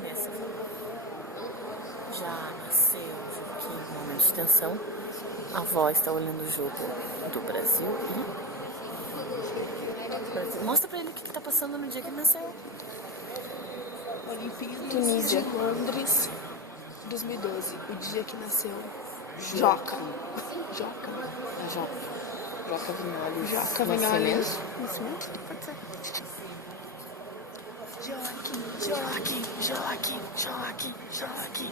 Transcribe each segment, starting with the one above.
Vanessa falou. Já nasceu Joaquim, momento de tensão. A avó está olhando o jogo do Brasil e... Mostra pra ele o que tá passando no dia que ele nasceu. Olimpíadas Tunísia. de Londres, 2012. O dia que nasceu Joca. Joca. Joca Vinhales. Joca Vinhales. Nascimento? Pode ser. Joaquim.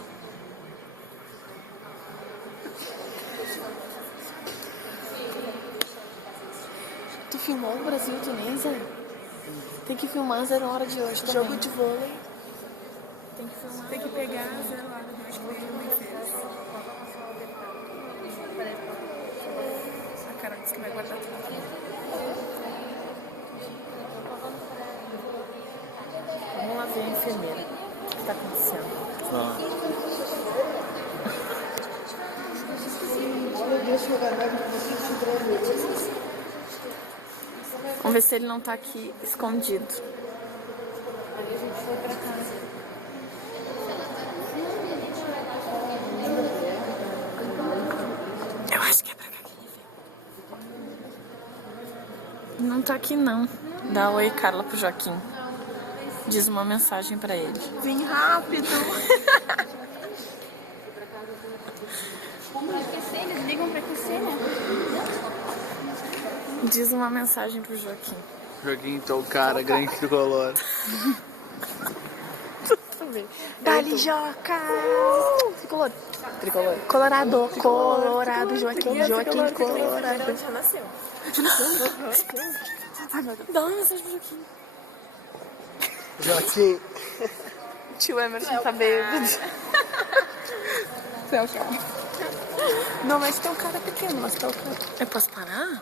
Tu filmou o Brasil e Tunísia? Tem que filmar 0 hora de hoje também. Jogo de vôlei. Tem que filmar. Tem que pegar 0 hora de hoje que ele me fez. A Carol disse que vai guardar tudo. Vamos lá ver a enfermeira. O que tá acontecendo? Vamos ver se ele não tá aqui escondido. Aí a gente foi pra casa. Eu acho que é pra cá que ele veio. Não tá aqui não. Dá oi, Carla, pro Joaquim. Diz uma mensagem pra ele. Vem rápido. Como aquecer, eles ligam pra aquecer, né? Diz uma mensagem pro Joaquim. Joaquim, teu cara, grande tricolor. Dali, Joca! Tricolor. Colorado, Joaquim, Colorado. Já nasceu. Ai, meu Deus. Dá uma mensagem pro Joaquim. Joaquim. Tio Emerson tá bêbado. Você é o cara. Não, mas tem um cara pequeno, mas tá o cara. Eu posso parar?